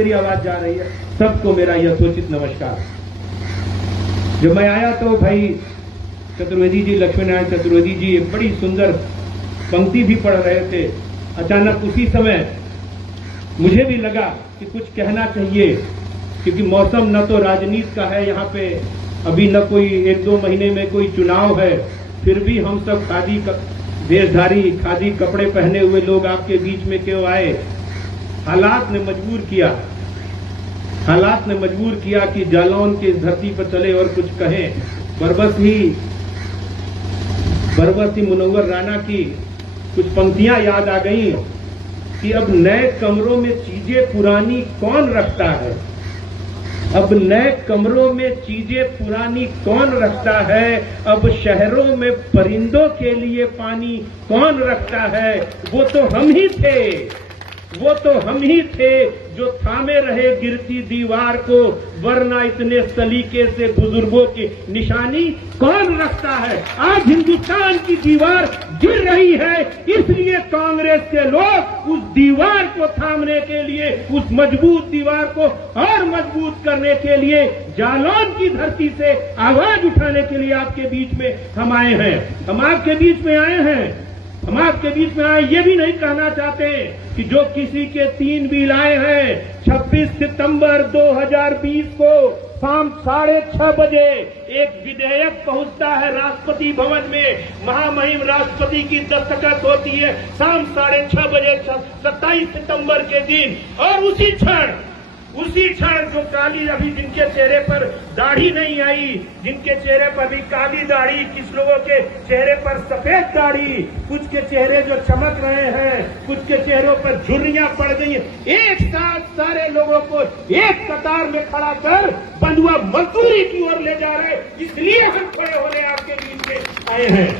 मेरी आवाज जा रही है, सबको मेरा यथोचित नमस्कार। जब मैं आया तो भाई चतुर्वेदी जी, लक्ष्मी नारायण चतुर्वेदी जी एक बड़ी सुंदर पंक्ति भी पढ़ रहे थे। अचानक उसी समय मुझे भी लगा कि कुछ कहना चाहिए, क्योंकि मौसम न तो राजनीति का है यहाँ पे, अभी न कोई 1-2 महीने में कोई चुनाव है, फिर भी हम सब खादी देशधारी खादी कपड़े पहने हुए लोग आपके बीच में क्यों आए। हालात ने मजबूर किया कि जालौन की धरती पर चले और कुछ कहें। बरबस ही मुनव्वर राणा की कुछ पंक्तियां याद आ गई कि अब नए कमरों में चीजें पुरानी कौन रखता है, अब नए कमरों में चीजें पुरानी कौन रखता है, अब शहरों में परिंदों के लिए पानी कौन रखता है। वो तो हम ही थे जो थामे रहे गिरती दीवार को, वरना इतने सलीके से बुजुर्गों की निशानी कौन रखता है। आज हिंदुस्तान की दीवार गिर रही है, इसलिए कांग्रेस के लोग उस दीवार को थामने के लिए, उस मजबूत दीवार को और मजबूत करने के लिए जालौन की धरती से आवाज उठाने के लिए आपके बीच में हम आए हैं। हम आपके बीच में आए ये भी नहीं कहना चाहते कि जो किसी के 3 बिल आए हैं, 26 सितंबर 2020 को शाम 6:30 बजे एक विधेयक पहुंचता है राष्ट्रपति भवन में, महामहिम राष्ट्रपति की दस्तखत होती है शाम 6:30 बजे 27 सितंबर के दिन। और उसी क्षण जो काली, अभी जिनके चेहरे पर दाढ़ी नहीं आई, जिनके चेहरे पर भी काली दाढ़ी, कुछ लोगों के चेहरे पर सफेद दाढ़ी, कुछ के चेहरे जो चमक रहे हैं, कुछ के चेहरों पर झुर्रियां पड़ गई हैं, एक साथ सारे लोगों को एक कतार में खड़ा कर बंधुआ मजदूरी की ओर ले जा रहे, इसलिए हम खड़े होने आपके बीच में आए हैं।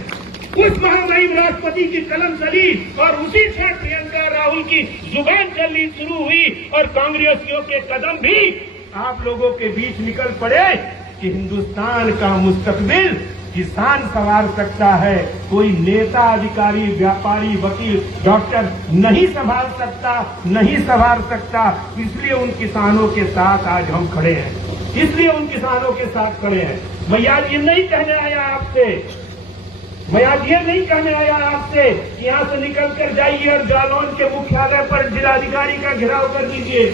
उस महामहिम राष्ट्रपति की कलम चली और उसी क्षण प्रियंका राहुल की जुबान चलनी शुरू हुई और कांग्रेसियों के कदम भी आप लोगों के बीच निकल पड़े कि हिंदुस्तान का मुस्तकबिल किसान संवार सकता है, कोई नेता, अधिकारी, व्यापारी, वकील, डॉक्टर नहीं संभाल सकता। इसलिए उन किसानों के साथ आज हम खड़े हैं, मैं आज ये नहीं कहने आया आपसे कि यहाँ से निकल कर जाइए और जालौन के मुख्यालय पर जिलाधिकारी का घेराव कर दीजिए।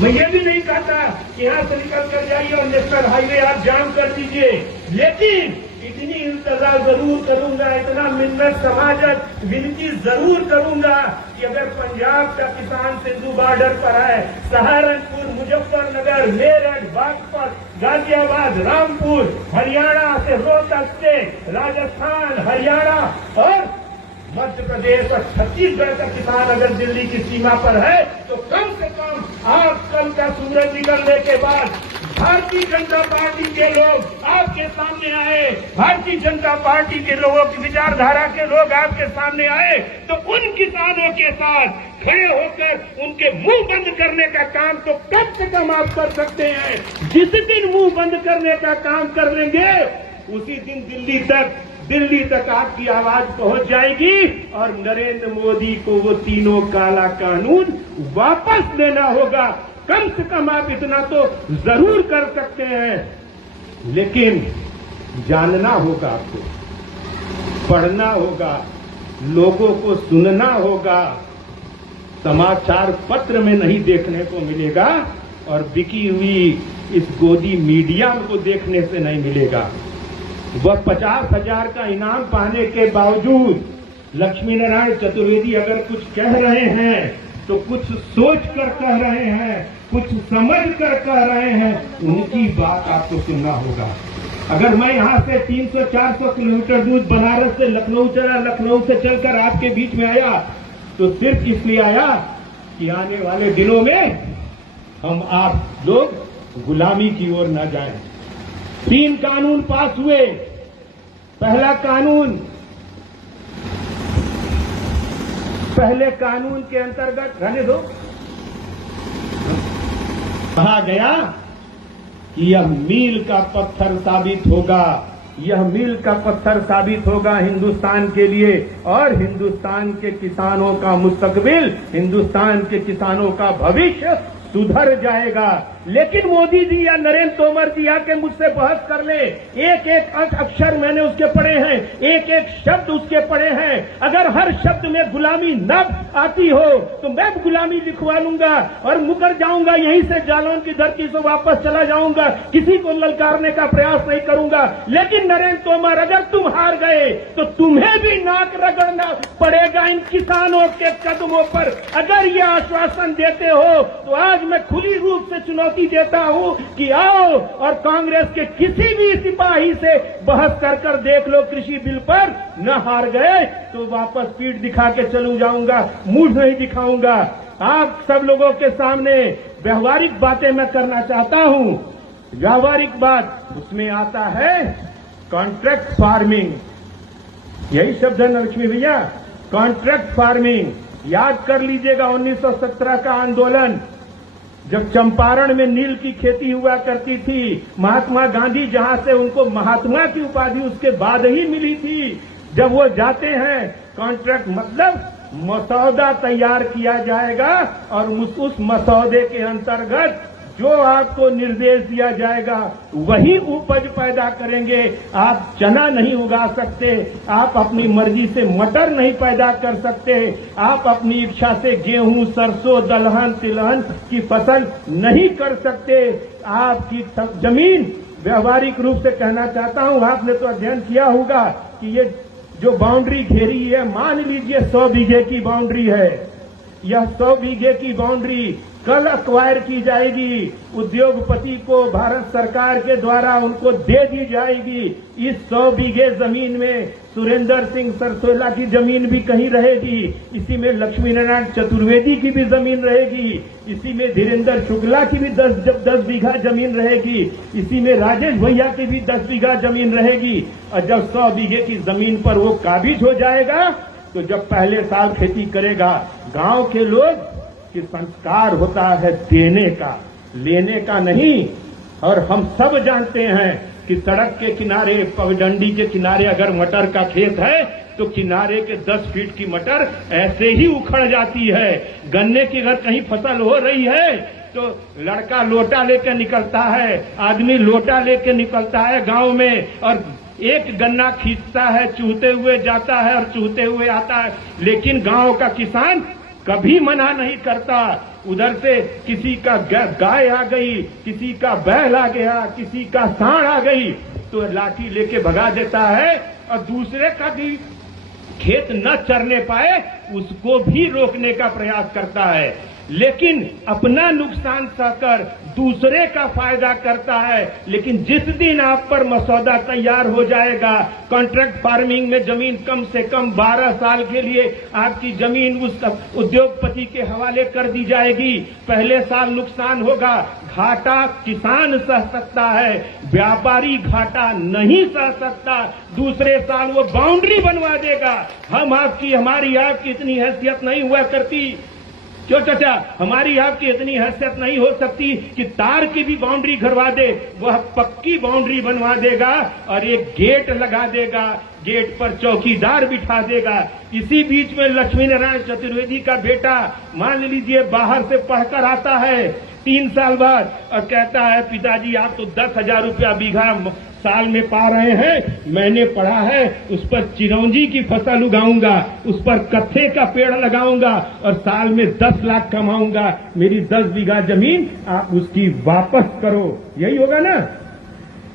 मैं ये भी नहीं कहता कि यहाँ से निकल कर जाइए और नेशनल हाईवे आप जाम कर दीजिए, लेकिन इतनी इंतजार जरूर करूंगा, इतना मिन्नत समाजत विनती जरूर करूंगा कि अगर पंजाब का किसान सिंधु बॉर्डर पर है, सहारनपुर, मुजफ्फरनगर, मेरठ, बागपत, गाजियाबाद, रामपुर, हरियाणा से रोहतक से, राजस्थान, हरियाणा और मध्य प्रदेश और छत्तीसगढ़ का किसान अगर दिल्ली की सीमा पर है, तो कम से कम आज कल का सूरज निकलने के बाद भारतीय जनता पार्टी के लोग आपके सामने आए, भारतीय जनता पार्टी के लोगों की विचारधारा के लोग आपके सामने आए, तो उन किसानों के साथ खड़े होकर उनके मुंह बंद करने का काम तो कम से कम आप कर सकते हैं। जिस दिन मुंह बंद करने का काम कर लेंगे, उसी दिन दिल्ली तक आपकी आवाज पहुंच जाएगी और नरेंद्र मोदी को वो तीनों काला कानून वापस लेना होगा। कम से कम आप इतना तो जरूर कर सकते हैं, लेकिन जानना होगा, आपको पढ़ना होगा, लोगों को सुनना होगा, समाचार पत्र में नहीं देखने को मिलेगा और बिकी हुई इस गोदी मीडिया को देखने से नहीं मिलेगा। वह 50,000 का इनाम पाने के बावजूद लक्ष्मी नारायण चतुर्वेदी अगर कुछ कह रहे हैं तो कुछ सोच कर कह रहे हैं, कुछ समझ कर कह रहे हैं, उनकी बात आपको सुनना होगा। अगर मैं यहाँ से 300-400 किलोमीटर दूर बनारस से लखनऊ चला, लखनऊ से चलकर आपके बीच में आया, तो सिर्फ इसलिए आया कि आने वाले दिनों में हम आप लोग गुलामी की ओर न जाएं। 3 कानून पास हुए। पहले कानून के अंतर्गत रहने दो, कहा गया कि यह मील का पत्थर साबित होगा हिंदुस्तान के लिए और हिंदुस्तान के किसानों का मुस्तकबिल, हिंदुस्तान के किसानों का भविष्य सुधर जाएगा। लेकिन मोदी जी या नरेंद्र तोमर जी आके मुझसे बहस कर ले, एक एक अक्षर मैंने उसके पढ़े हैं, एक एक शब्द उसके पढ़े हैं। अगर हर शब्द में गुलामी न आती हो तो मैं गुलामी लिखवा लूंगा और मुकर जाऊंगा, यहीं से जालौन की धरती से वापस चला जाऊंगा, किसी को ललकारने का प्रयास नहीं करूंगा। लेकिन नरेंद्र तोमर, अगर तुम हार गए तो तुम्हें भी नाक रगड़ना पड़ेगा इन किसानों के कदमों पर। अगर ये आश्वासन देते हो तो आज मैं खुली रूप से चुनौती देता हूं कि आओ और कांग्रेस के किसी भी सिपाही से बहस कर देख लो कृषि बिल पर। न हार गए तो वापस पीठ दिखा के चलू जाऊंगा, मुंह नहीं दिखाऊंगा। आप सब लोगों के सामने व्यवहारिक बातें मैं करना चाहता हूं। व्यवहारिक बात उसमें आता है कॉन्ट्रैक्ट फार्मिंग, यही शब्द है ना लक्ष्मी भैया, कॉन्ट्रैक्ट फार्मिंग। याद कर लीजिएगा 1917 का आंदोलन, जब चंपारण में नील की खेती हुआ करती थी, महात्मा गांधी जहां से उनको महात्मा की उपाधि उसके बाद ही मिली थी। जब वो जाते हैं, कॉन्ट्रैक्ट मतलब मसौदा तैयार किया जाएगा और उस मसौदे के अंतर्गत जो आपको निर्देश दिया जाएगा वही उपज पैदा करेंगे। आप चना नहीं उगा सकते, आप अपनी मर्जी से मटर नहीं पैदा कर सकते, आप अपनी इच्छा से गेहूं, सरसों, दलहन, तिलहन की फसल नहीं कर सकते। आपकी जमीन, व्यवहारिक रूप से कहना चाहता हूं, आपने तो अध्ययन किया होगा कि ये जो बाउंड्री घेरी है, मान लीजिए 100 बीघे की बाउंड्री है, यह 100 बीघे की बाउंड्री कल एक्वायर की जाएगी, उद्योगपति को भारत सरकार के द्वारा उनको दे दी जाएगी। इस 100 बीघे जमीन में सुरेंद्र सिंह सरसोला की जमीन भी कहीं रहेगी, इसी में लक्ष्मी नारायण चतुर्वेदी की भी जमीन रहेगी, इसी में धीरेन्द्र शुक्ला की भी 10 बीघा जमीन रहेगी, इसी में राजेश भैया की भी 10 बीघा जमीन रहेगी। और जब 100 बीघे की जमीन पर वो काबिज हो जाएगा तो जब पहले साल खेती करेगा, गांव के लोग कि संस्कार होता है देने का, लेने का नहीं। और हम सब जानते हैं कि सड़क के किनारे, पगडंडी के किनारे अगर मटर का खेत है तो किनारे के 10 फीट की मटर ऐसे ही उखड़ जाती है। गन्ने की अगर कहीं फसल हो रही है तो लड़का लोटा लेकर निकलता है, आदमी लोटा लेकर निकलता है गांव में, और एक गन्ना खींचता है, चूहते हुए जाता है और चूहते हुए आता है। लेकिन गांव का किसान कभी मना नहीं करता। उधर से किसी का गाय आ गई, किसी का बैल आ गया, किसी का सांड आ गई तो लाठी लेके भगा देता है, और दूसरे का भी खेत न चरने पाए उसको भी रोकने का प्रयास करता है। लेकिन अपना नुकसान सहकर दूसरे का फायदा करता है। लेकिन जिस दिन आप पर मसौदा तैयार हो जाएगा, कॉन्ट्रैक्ट फार्मिंग में जमीन कम से कम 12 साल के लिए आपकी जमीन उस उद्योगपति के हवाले कर दी जाएगी। पहले साल नुकसान होगा, घाटा किसान सह सकता है, व्यापारी घाटा नहीं सह सकता। दूसरे साल वो बाउंड्री बनवा देगा। हमारी आपकी इतनी हैसियत नहीं हुआ करती, क्यों चाचा, हमारी आपकी इतनी हैसियत नहीं हो सकती कि तार की भी बाउंड्री घरवा दे। वह पक्की बाउंड्री बनवा देगा और एक गेट लगा देगा, गेट पर चौकीदार बिठा देगा। इसी बीच में लक्ष्मी नारायण चतुर्वेदी का बेटा मान लीजिए बाहर से पढ़कर आता है 3 साल बाद और कहता है, पिताजी आप तो 10,000 रुपया बीघा साल में पा रहे हैं, मैंने पढ़ा है उस पर चिरौंजी की फसल उगाऊंगा, उस पर कत्थे का पेड़ लगाऊंगा और साल में 10 लाख कमाऊंगा। मेरी 10 बीघा जमीन आप उसकी वापस करो। यही होगा ना,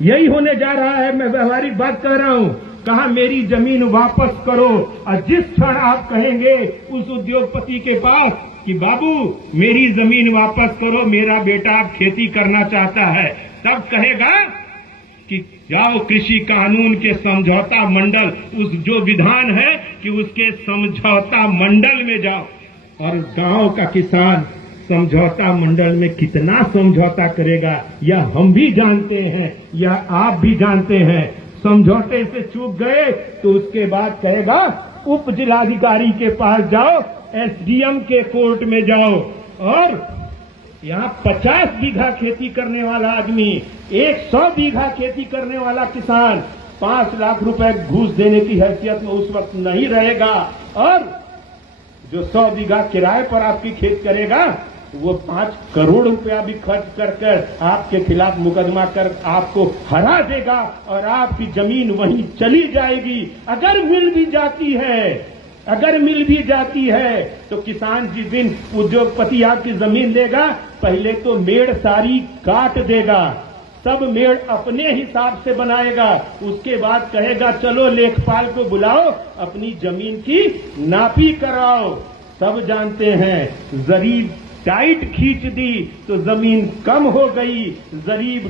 यही होने जा रहा है। मैं व्यवहारिक बात कह रहा हूं। कहा मेरी जमीन वापस करो, और जिस क्षण आप कहेंगे उस उद्योगपति के पास कि बाबू मेरी जमीन वापस करो, मेरा बेटा अब खेती करना चाहता है, तब कहेगा कि जाओ कृषि कानून के समझौता मंडल, उस जो विधान है कि उसके समझौता मंडल में जाओ। और गांव का किसान समझौता मंडल में कितना समझौता करेगा यह हम भी जानते हैं, यह आप भी जानते हैं। समझौते से चूक गए तो उसके बाद कहेगा उप जिलाधिकारी के पास जाओ, एसडीएम के कोर्ट में जाओ। और यहाँ 50 बीघा खेती करने वाला आदमी, 100 बीघा खेती करने वाला किसान 5 लाख रुपए घूस देने की हैसियत में उस वक्त नहीं रहेगा। और जो 100 बीघा किराए पर आपकी खेत करेगा वो 5 करोड़ रुपया भी खर्च कर आपके खिलाफ मुकदमा कर आपको हरा देगा और आपकी जमीन वहीं चली जाएगी। अगर मिल भी जाती है तो किसान जिस दिन उद्योगपति आपकी जमीन लेगा, पहले तो मेड़ सारी काट देगा, सब मेड़ अपने हिसाब से बनाएगा, उसके बाद कहेगा चलो लेखपाल को बुलाओ, अपनी जमीन की नापी कराओ। सब जानते हैं जरीब टाइट खींच दी तो जमीन कम हो गई, जरीब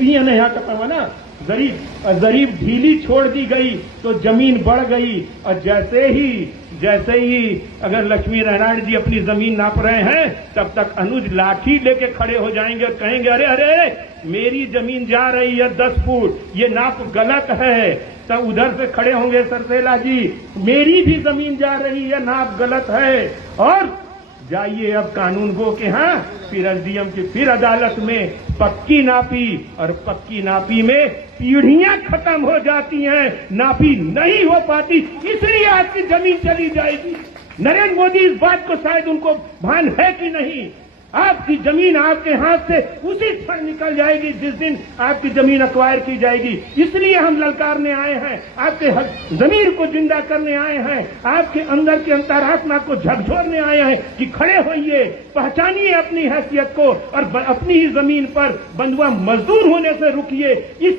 ही है ना यहाँ का पैमाना, जरीब ढीली छोड़ दी गई तो जमीन बढ़ गई। और जैसे ही अगर लक्ष्मी नारायण जी अपनी जमीन नाप रहे हैं, तब तक अनुज लाठी लेके खड़े हो जाएंगे और कहेंगे अरे मेरी जमीन जा रही है 10 फुट, ये नाप गलत है। तब उधर से खड़े होंगे सरसेला जी, मेरी भी जमीन जा रही है, नाप गलत है। और जाइए अब कानून गो के यहाँ, फिर एसडीएम की फिर अदालत में पक्की नापी, और पक्की नापी में पीढ़ियां खत्म हो जाती हैं, नापी नहीं हो पाती, इसलिए आपकी जमीन चली जाएगी। नरेंद्र मोदी इस बात को शायद उनको भान है कि नहीं, आपकी जमीन आपके हाथ से उसी क्षण निकल जाएगी जिस दिन आपकी जमीन एक्वायर की जाएगी। इसलिए हम ललकारने आए हैं, आपके जमीर को जिंदा करने आए हैं, आपके अंदर की अंतरात्मा को झकझोरने आए हैं कि खड़े होइए, पहचानिए अपनी हैसियत को और अपनी ही जमीन पर बंधुआ मजदूर होने से रुकिए। इस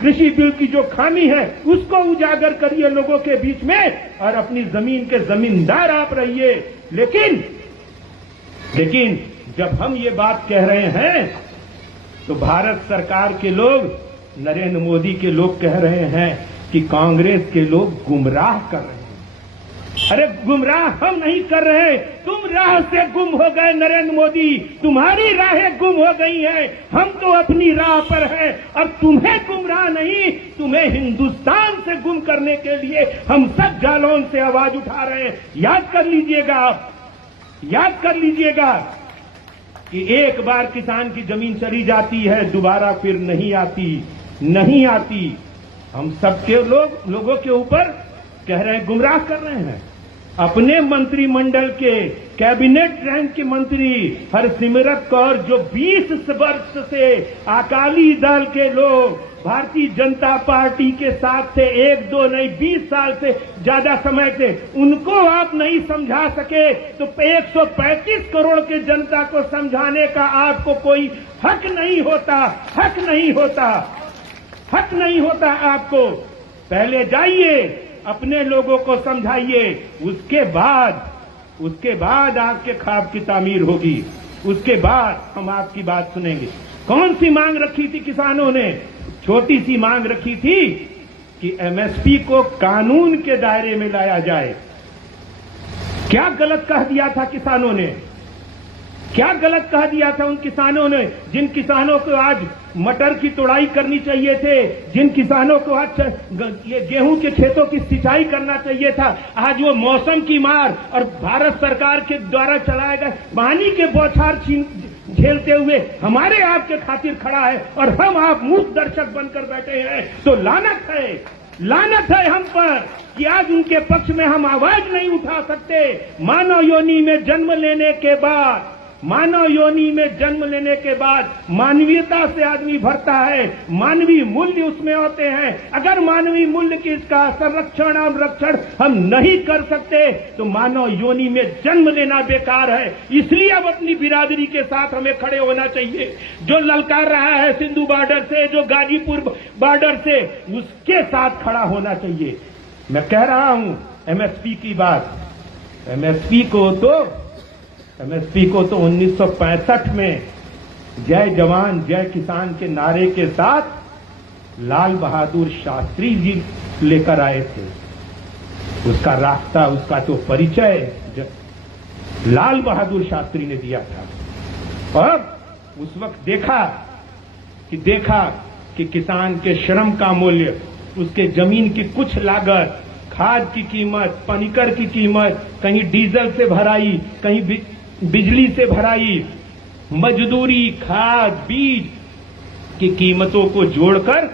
कृषि बिल की जो खामी है उसको उजागर करिए लोगों के बीच में, और अपनी जमीन के जमींदार आप रहिए। लेकिन जब हम ये बात कह रहे हैं तो भारत सरकार के लोग, नरेंद्र मोदी के लोग कह रहे हैं कि कांग्रेस के लोग गुमराह कर रहे हैं। अरे गुमराह हम नहीं कर रहे, तुम राह से गुम हो गए नरेंद्र मोदी, तुम्हारी राहें गुम हो गई हैं, हम तो अपनी राह पर हैं और तुम्हें गुमराह नहीं, तुम्हें हिंदुस्तान से गुम करने के लिए हम सब जालौन से आवाज उठा रहे हैं। याद कर लीजिएगा कि एक बार किसान की जमीन चली जाती है, दोबारा फिर नहीं आती। हम सबके लोगों के ऊपर कह रहे हैं, गुमराह कर रहे हैं। अपने मंत्रिमंडल के कैबिनेट रैंक के मंत्री हरसिमरत कौर, जो 20 वर्ष से अकाली दल के लोग भारतीय जनता पार्टी के साथ थे, 1-2 नहीं 20 साल से ज्यादा समय से, उनको आप नहीं समझा सके तो 135 करोड़ की जनता को समझाने का आपको कोई हक नहीं होता आपको। पहले जाइए अपने लोगों को समझाइए, उसके बाद आपके ख्वाब की तामीर होगी, उसके बाद हम आपकी बात सुनेंगे। कौन सी मांग रखी थी किसानों ने? छोटी सी मांग रखी थी कि एमएसपी को कानून के दायरे में लाया जाए। क्या गलत कह दिया था किसानों ने? क्या गलत कह दिया था उन किसानों ने जिन किसानों को आज मटर की तोड़ाई करनी चाहिए थे, जिन किसानों को आज ये गेहूं के खेतों की सिंचाई करना चाहिए था, आज वो मौसम की मार और भारत सरकार के द्वारा चलाए गए पानी के बौछार झेलते हुए हमारे आपके खातिर खड़ा है और हम आप मूक दर्शक बनकर बैठे हैं। तो लानत है हम पर कि आज उनके पक्ष में हम आवाज नहीं उठा सकते। मानव योनि में जन्म लेने के बाद मानवीयता से आदमी भरता है, मानवीय मूल्य उसमें होते हैं। अगर मानवीय मूल्य की इसका संरक्षण और रक्षण हम नहीं कर सकते तो मानव योनि में जन्म लेना बेकार है। इसलिए अब अपनी बिरादरी के साथ हमें खड़े होना चाहिए। जो ललकार रहा है सिंधु बॉर्डर से, जो गाजीपुर बॉर्डर से, उसके साथ खड़ा होना चाहिए। मैं कह रहा हूं एमएसपी की बात, एमएसपी को तो 1965 में जय जवान जय किसान के नारे के साथ लाल बहादुर शास्त्री जी लेकर आए थे। उसका रास्ता, उसका तो परिचय लाल बहादुर शास्त्री ने दिया था। और उस वक्त देखा कि किसान के श्रम का मूल्य, उसके जमीन की कुछ लागत, खाद की कीमत, पनिकर की कीमत, कहीं डीजल से भराई, कहीं बिजली से भराई, मजदूरी, खाद, बीज की कीमतों को जोड़कर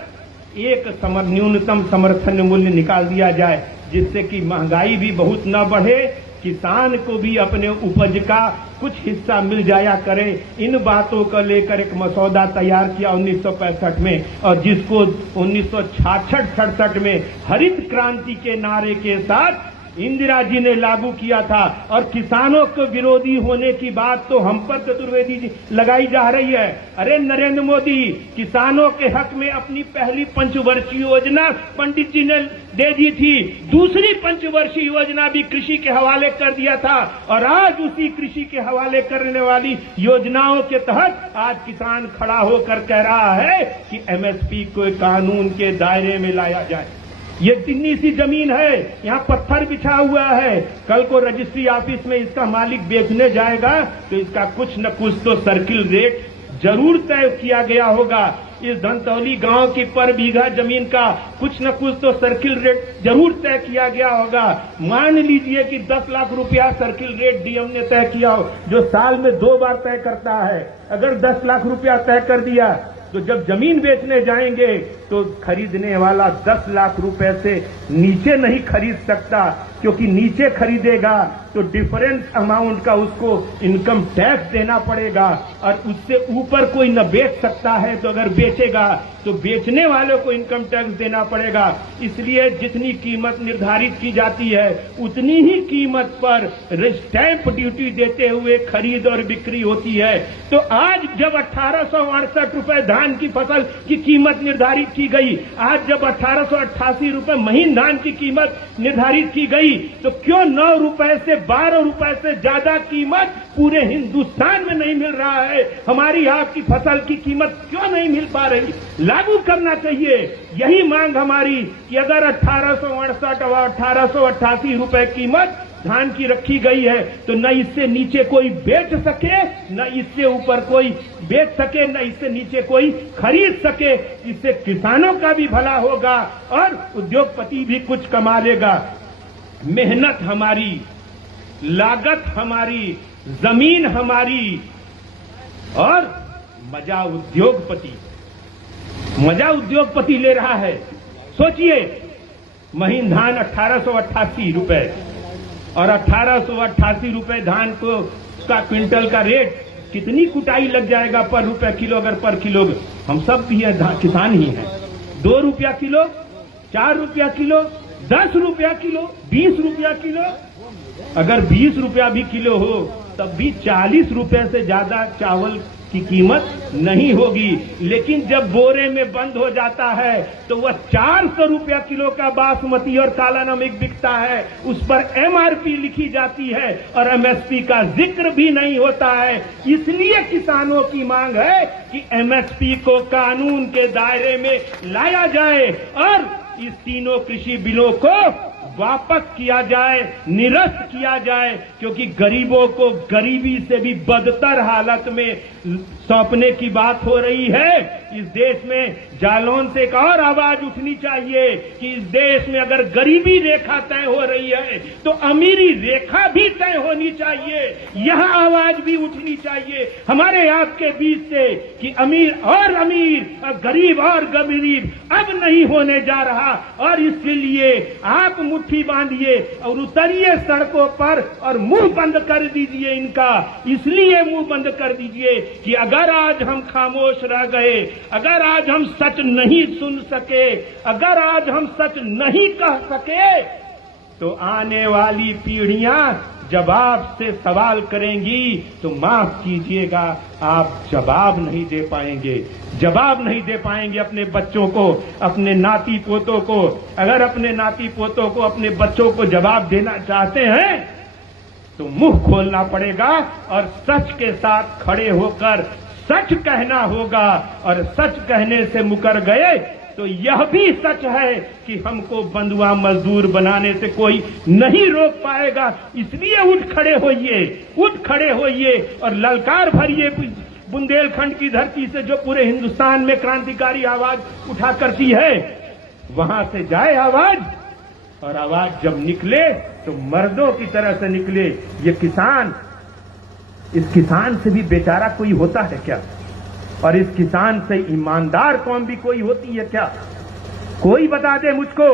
एक न्यूनतम समर्थन मूल्य निकाल दिया जाए, जिससे कि महंगाई भी बहुत न बढ़े, किसान को भी अपने उपज का कुछ हिस्सा मिल जाया करे। इन बातों को लेकर एक मसौदा तैयार किया 1965 में, और जिसको 1966-67 में हरित क्रांति के नारे के साथ इंदिरा जी ने लागू किया था। और किसानों को विरोधी होने की बात तो हम पर चतुर्वेदी जी लगाई जा रही है। अरे नरेंद्र मोदी किसानों के हक में अपनी पहली पंचवर्षीय योजना पंडित जी ने दे दी थी, दूसरी पंचवर्षीय योजना भी कृषि के हवाले कर दिया था, और आज उसी कृषि के हवाले करने वाली योजनाओं के तहत आज किसान खड़ा होकर कह रहा है कि एमएसपी को कानून के दायरे में लाया जाए। ये इतनी सी जमीन है, यहाँ पत्थर बिछा हुआ है, कल को रजिस्ट्री ऑफिस में इसका मालिक बेचने जाएगा तो इसका कुछ न कुछ तो सर्किल रेट जरूर तय किया गया होगा। इस धनतौली गांव की पर बीघा जमीन का कुछ न कुछ तो सर्किल रेट जरूर तय किया गया होगा। मान लीजिए कि 10 लाख रुपया सर्किल रेट डीएम ने तय किया हो, जो साल में 2 बार तय करता है। अगर 10 लाख रुपया तय कर दिया तो जब जमीन बेचने जाएंगे तो खरीदने वाला 10 लाख रुपए से नीचे नहीं खरीद सकता, क्योंकि नीचे खरीदेगा तो डिफरेंस अमाउंट का उसको इनकम टैक्स देना पड़ेगा, और उससे ऊपर कोई न बेच सकता है। तो अगर बेचेगा तो बेचने वालों को इनकम टैक्स देना पड़ेगा। इसलिए जितनी कीमत निर्धारित की जाती है उतनी ही कीमत पर स्टैंप ड्यूटी देते हुए खरीद और बिक्री होती है। तो आज जब 1868 रुपए धान की फसल की कीमत निर्धारित की गई, आज जब 1888 रुपए महीन धान की कीमत निर्धारित की गई, तो क्यों 9 रुपए से 12 रुपए से ज्यादा कीमत पूरे हिंदुस्तान में नहीं मिल रहा है? हमारी आपकी फसल की कीमत क्यों नहीं मिल पा रही? लागू करना चाहिए। यही मांग हमारी कि अगर 1868 और 1888 रुपए कीमत धान की रखी गई है तो न इससे नीचे कोई बेच सके, न इससे ऊपर कोई बेच सके, न इससे नीचे कोई खरीद सके। इससे किसानों का भी भला होगा और उद्योगपति भी कुछ कमा लेगा। मेहनत हमारी, लागत हमारी, जमीन हमारी, और मजा उद्योगपति ले रहा है। सोचिए, महीन धान 1888 रुपए, और 1888 रुपए धान को का क्विंटल का रेट, कितनी कुटाई लग जाएगा पर रुपए किलो? अगर पर किलो, हम सब भी किसान ही हैं। 2 रुपया किलो, 4 रुपया किलो, 10 रुपया किलो, 20 रुपया किलो। अगर 20 रुपया भी किलो हो तब भी 40 रुपए से ज्यादा चावल की कीमत नहीं होगी। लेकिन जब बोरे में बंद हो जाता है तो वह 400 रुपया किलो का बासमती और काला नमक बिकता है, उस पर एमआरपी लिखी जाती है और एमएसपी का जिक्र भी नहीं होता है। इसलिए किसानों की मांग है कि एमएसपी को कानून के दायरे में लाया जाए और इस तीनों कृषि बिलों को वापस किया जाए, निरस्त किया जाए, क्योंकि गरीबों को गरीबी से भी बदतर हालत में सौंपने की बात हो रही है। इस देश में जालौन से एक और आवाज उठनी चाहिए कि इस देश में अगर गरीबी रेखा तय हो रही है तो अमीरी रेखा भी तय होनी चाहिए। यह आवाज भी उठनी चाहिए हमारे आपके बीच से कि अमीर और गरीब और गरीब अब नहीं होने जा रहा। और इसके लिए आप मुट्ठी बांधिए और उतरिए सड़कों पर और मुंह बंद कर दीजिए इनका। इसलिए मुंह बंद कर दीजिए कि अगर आज हम खामोश रह गए, अगर आज हम सच नहीं सुन सके, अगर आज हम सच नहीं कह सके, तो आने वाली पीढ़ियां जब आपसे सवाल करेंगी तो माफ कीजिएगा, आप जवाब नहीं दे पाएंगे। जवाब नहीं दे पाएंगे अपने बच्चों को, अपने नाती पोतों को। अगर अपने नाती पोतों को, अपने बच्चों को जवाब देना चाहते हैं तो मुंह खोलना पड़ेगा और सच के साथ खड़े होकर सच कहना होगा। और सच कहने से मुकर गए तो यह भी सच है कि हमको बंधुआ मजदूर बनाने से कोई नहीं रोक पाएगा। इसलिए उठ खड़े होइए और ललकार भरिए बुंदेलखंड की धरती से, जो पूरे हिंदुस्तान में क्रांतिकारी आवाज उठा करती है, वहां से जाए आवाज। और आवाज जब निकले तो मर्दों की तरह से निकले। ये किसान, इस किसान से भी बेचारा कोई होता है क्या? और इस किसान से ईमानदार कौम भी कोई होती है क्या? कोई बता दे मुझको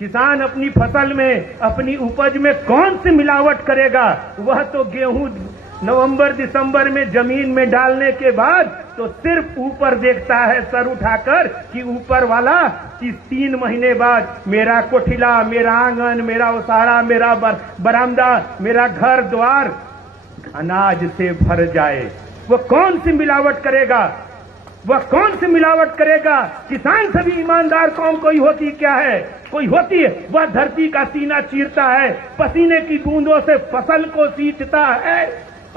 किसान अपनी फसल में, अपनी उपज में कौन सी मिलावट करेगा? वह तो गेहूं नवंबर दिसंबर में जमीन में डालने के बाद तो सिर्फ ऊपर देखता है सर उठाकर कि ऊपर वाला कि 3 महीने बाद मेरा कोठिला, मेरा आंगन, मेरा ओसारा, मेरा बरामदा, मेरा घर द्वार अनाज से भर जाए। वो कौन सी मिलावट करेगा? वह कौन सी मिलावट करेगा? किसान से भी ईमानदार कौन कोई होती क्या है? कोई होती है? वह धरती का सीना चीरता है, पसीने की बूंदों से फसल को सींचता है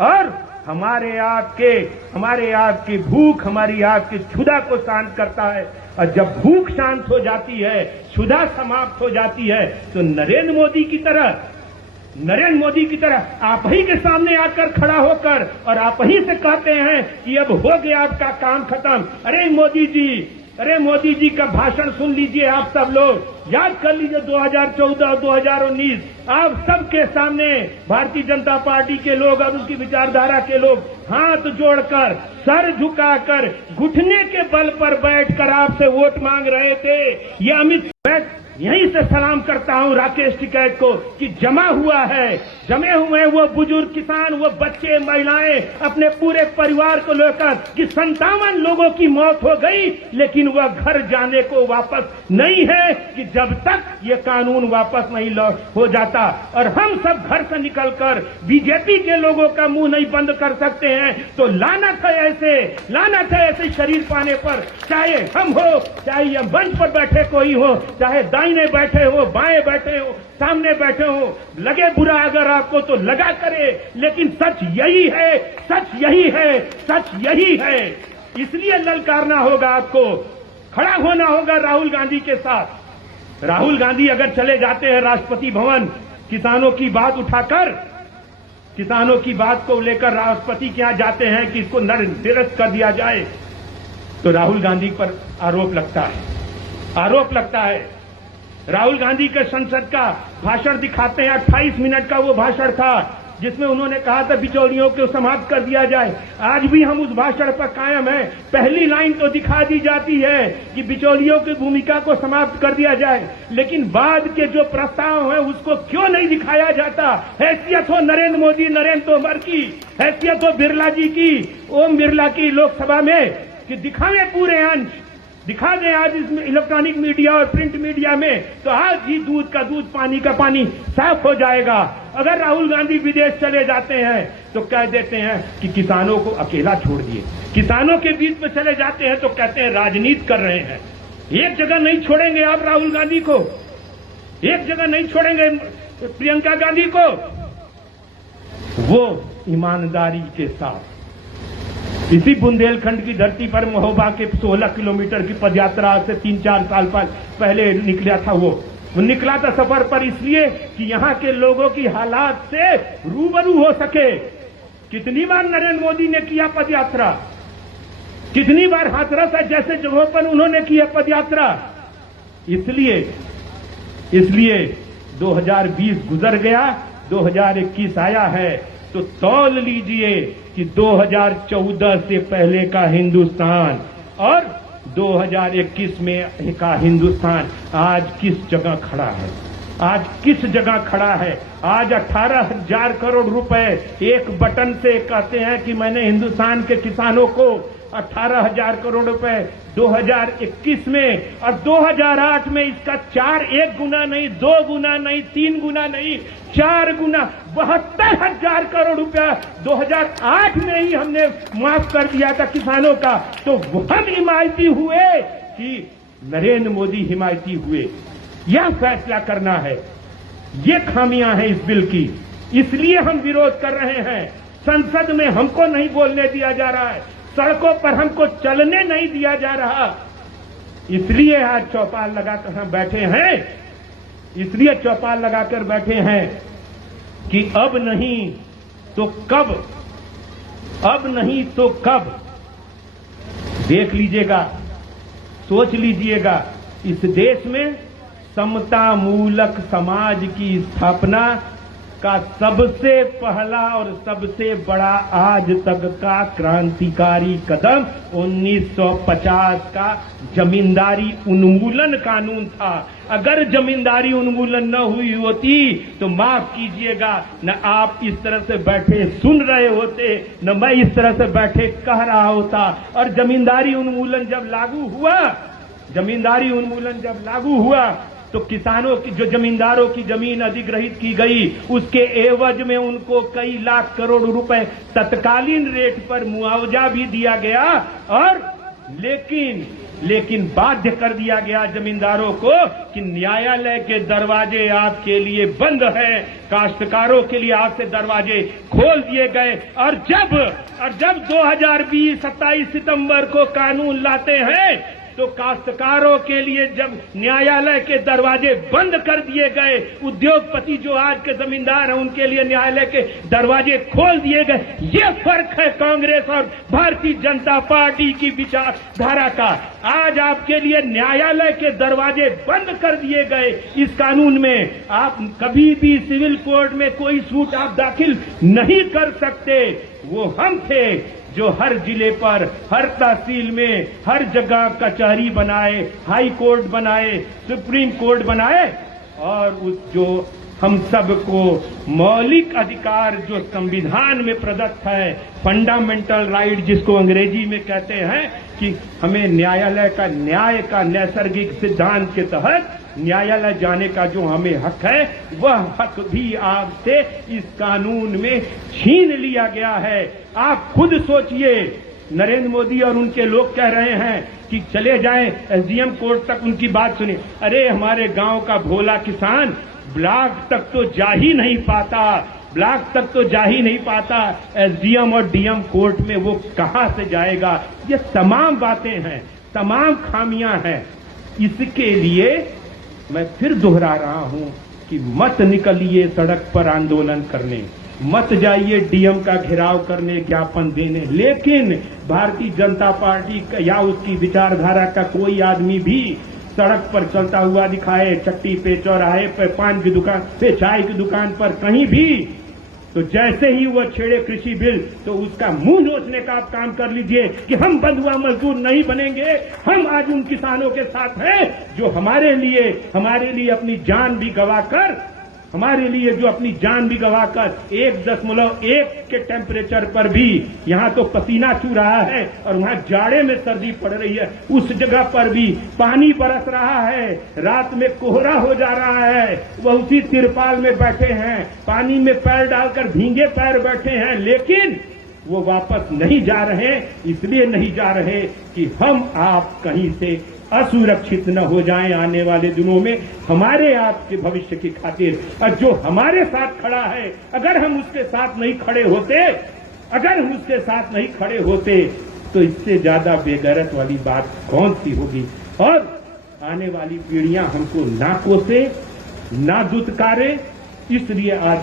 और हमारे आपकी भूख, हमारी आपकी क्षुधा को शांत करता है। और जब भूख शांत हो जाती है, क्षुधा समाप्त हो जाती है, तो नरेंद्र मोदी की तरह आप ही के सामने आकर खड़ा होकर और आप ही से कहते हैं कि अब हो गया आपका काम खत्म। अरे मोदी जी का भाषण सुन लीजिए। आप सब लोग याद कर लीजिए 2014 और 2019 आप सबके सामने भारतीय जनता पार्टी के लोग और उसकी विचारधारा के लोग हाथ जोड़कर, सर झुकाकर, घुटने के बल पर बैठकर आपसे वोट मांग रहे थे। ये अमित यहीं से सलाम करता हूं राकेश टिकैत को कि जमे हुए हैं वो बुजुर्ग किसान, वो बच्चे, महिलाएं, अपने पूरे परिवार को लेकर कि 57 लोगों की मौत हो गई, लेकिन वह घर जाने को वापस नहीं है कि जब तक ये कानून वापस नहीं हो जाता। और हम सब घर से निकलकर बीजेपी के लोगों का मुंह नहीं बंद कर सकते हैं। तो लानत है ऐसे शरीर पाने पर, चाहे हम हो, चाहे ये मंच पर बैठे कोई हो, चाहे दाहिने बैठे हो, बाएं बैठे हो, सामने बैठे हो। लगे बुरा अगर आपको तो लगा करे, लेकिन सच यही है। इसलिए ललकारना होगा, आपको खड़ा होना होगा राहुल गांधी के साथ। राहुल गांधी अगर चले जाते हैं राष्ट्रपति भवन किसानों की बात उठाकर, किसानों की बात को लेकर राष्ट्रपति के यहां जाते हैं कि इसको निरस्त कर दिया जाए, तो राहुल गांधी पर आरोप लगता है। राहुल गांधी के संसद का भाषण दिखाते हैं, 28 मिनट का वो भाषण था जिसमें उन्होंने कहा था बिचौलियों को समाप्त कर दिया जाए। आज भी हम उस भाषण पर कायम हैं। पहली लाइन तो दिखा दी जाती है कि बिचौलियों की भूमिका को समाप्त कर दिया जाए, लेकिन बाद के जो प्रस्ताव है उसको क्यों नहीं दिखाया जाता? हैसियत हो नरेंद्र मोदी, नरेंद्र तोमर की, हैसियत हो बिरला जी की, ओम बिरला की लोकसभा में कि दिखावे पूरे अंश, दिखा दें आज इस इलेक्ट्रॉनिक मीडिया और प्रिंट मीडिया में, तो आज ही दूध का दूध, पानी का पानी साफ हो जाएगा। अगर राहुल गांधी विदेश चले जाते हैं तो कह देते हैं कि किसानों को अकेला छोड़ दिए, किसानों के बीच में चले जाते हैं तो कहते हैं राजनीति कर रहे हैं। एक जगह नहीं छोड़ेंगे आप राहुल गांधी को, एक जगह नहीं छोड़ेंगे प्रियंका गांधी को। वो ईमानदारी के साथ इसी बुंदेलखंड की धरती पर महोबा के 16 किलोमीटर की पदयात्रा से 3-4 साल पहले निकला था। वो निकला था सफर पर इसलिए कि यहाँ के लोगों की हालात से रूबरू हो सके। कितनी बार नरेंद्र मोदी ने किया पदयात्रा, कितनी बार हाथरस जैसे जगहों पर उन्होंने किया पदयात्रा। इसलिए 2020 गुजर गया, 2021 आया है, तो तौल लीजिए कि 2014 से पहले का हिंदुस्तान और 2021 में का हिंदुस्तान आज किस जगह खड़ा है? आज 18,000 करोड़ रुपए एक बटन से कहते हैं कि मैंने हिंदुस्तान के किसानों को 18,000 करोड़ रुपए 2021 में, और 2008 में इसका 1 गुना नहीं, 2 गुना नहीं, 3 गुना नहीं, 4 गुना 72,000 करोड़ रुपया 2008 में ही हमने माफ कर दिया था किसानों का। तो हम हिमायती हुए कि नरेंद्र मोदी हिमायती हुए? यह फैसला करना है। ये खामियां हैं इस बिल की, इसलिए हम विरोध कर रहे हैं। संसद में हमको नहीं बोलने दिया जा रहा है, सड़कों पर हमको चलने नहीं दिया जा रहा, इसलिए आज चौपाल लगाकर हम बैठे हैं कि अब नहीं तो कब देख लीजिएगा, सोच लीजिएगा, इस देश में समता मूलक समाज की स्थापना का सबसे पहला और सबसे बड़ा आज तक का क्रांतिकारी कदम 1950 का जमींदारी उन्मूलन कानून था। अगर जमींदारी उन्मूलन न हुई होती तो माफ कीजिएगा, न आप इस तरह से बैठे सुन रहे होते, न मैं इस तरह से बैठे कह रहा होता। और जमींदारी उन्मूलन जब लागू हुआ तो किसानों की, जो जमींदारों की जमीन अधिग्रहित की गई, उसके एवज में उनको कई लाख करोड़ रुपए तत्कालीन रेट पर मुआवजा भी दिया गया। और लेकिन बाध्य कर दिया गया जमींदारों को कि न्यायालय के दरवाजे आपके लिए बंद हैं, काश्तकारों के लिए आपसे दरवाजे खोल दिए गए। और जब 2020 27 सितंबर को कानून लाते हैं तो काश्तकारों के लिए जब न्यायालय के दरवाजे बंद कर दिए गए, उद्योगपति जो आज के जमींदार हैं उनके लिए न्यायालय के दरवाजे खोल दिए गए। ये फर्क है कांग्रेस और भारतीय जनता पार्टी की विचारधारा का। आज आपके लिए न्यायालय के दरवाजे बंद कर दिए गए। इस कानून में आप कभी भी सिविल कोर्ट में कोई सूट आप दाखिल नहीं कर सकते। वो हम थे जो हर जिले पर, हर तहसील में, हर जगह कचहरी बनाए, हाई कोर्ट बनाए, सुप्रीम कोर्ट बनाए। और जो हम सबको मौलिक अधिकार जो संविधान में प्रदत्त है, फंडामेंटल राइट जिसको अंग्रेजी में कहते हैं, कि हमें न्यायालय का, न्याय का नैसर्गिक सिद्धांत के तहत न्यायालय जाने का जो हमें हक है, वह हक भी आपसे इस कानून में छीन लिया गया है। आप खुद सोचिए, नरेंद्र मोदी और उनके लोग कह रहे हैं कि चले जाएं एसडीएम कोर्ट तक, उनकी बात सुनिए। अरे हमारे गांव का भोला किसान ब्लॉक तक तो जा ही नहीं पाता, एसडीएम और डीएम कोर्ट में वो कहां से जाएगा। ये तमाम बातें हैं, तमाम खामियां हैं। इसके लिए मैं फिर दोहरा रहा हूं कि मत निकलिए सड़क पर आंदोलन करने, मत जाइए डीएम का घेराव करने, ज्ञापन देने। लेकिन भारतीय जनता पार्टी या उसकी विचारधारा का कोई आदमी भी सड़क पर चलता हुआ दिखाए, चट्टी पे, चौराहे पे, पान की दुकान पे, चाय की दुकान पर, कहीं भी, तो जैसे ही वो छेड़े कृषि बिल तो उसका मुंह नोचने का आप काम कर लीजिए कि हम बंधुआ मजदूर नहीं बनेंगे। हम आज उन किसानों के साथ हैं जो हमारे लिए अपनी जान भी गवाकर, 1.1 के टेम्परेचर पर भी, यहाँ तो पसीना छू रहा है और वहाँ जाड़े में सर्दी पड़ रही है, उस जगह पर भी पानी बरस रहा है, रात में कोहरा हो जा रहा है, वह उसी तिरपाल में बैठे हैं, पानी में पैर डालकर भींगे पैर बैठे हैं। लेकिन वो वापस नहीं जा रहे, इसलिए नहीं जा रहे कि हम आप कहीं से असुरक्षित न हो जाएं आने वाले दिनों में, हमारे आपके भविष्य की खातिर। और जो हमारे साथ खड़ा है, अगर हम उसके साथ नहीं खड़े होते तो इससे ज्यादा बेगैरत वाली बात कौन सी होगी। और आने वाली पीढ़ियां हमको ना कोसे, ना दुत्कारे। इसलिए आज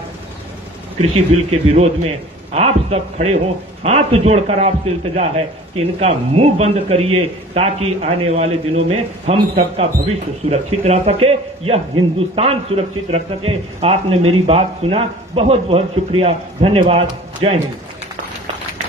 कृषि बिल के विरोध में आप सब खड़े हो, हाथ जोड़कर आपसे इल्तिजा है कि इनका मुंह बंद करिए, ताकि आने वाले दिनों में हम सबका भविष्य सुरक्षित रह सके, यह हिंदुस्तान सुरक्षित रख सके। आपने मेरी बात सुना, बहुत बहुत शुक्रिया, धन्यवाद, जय हिंद।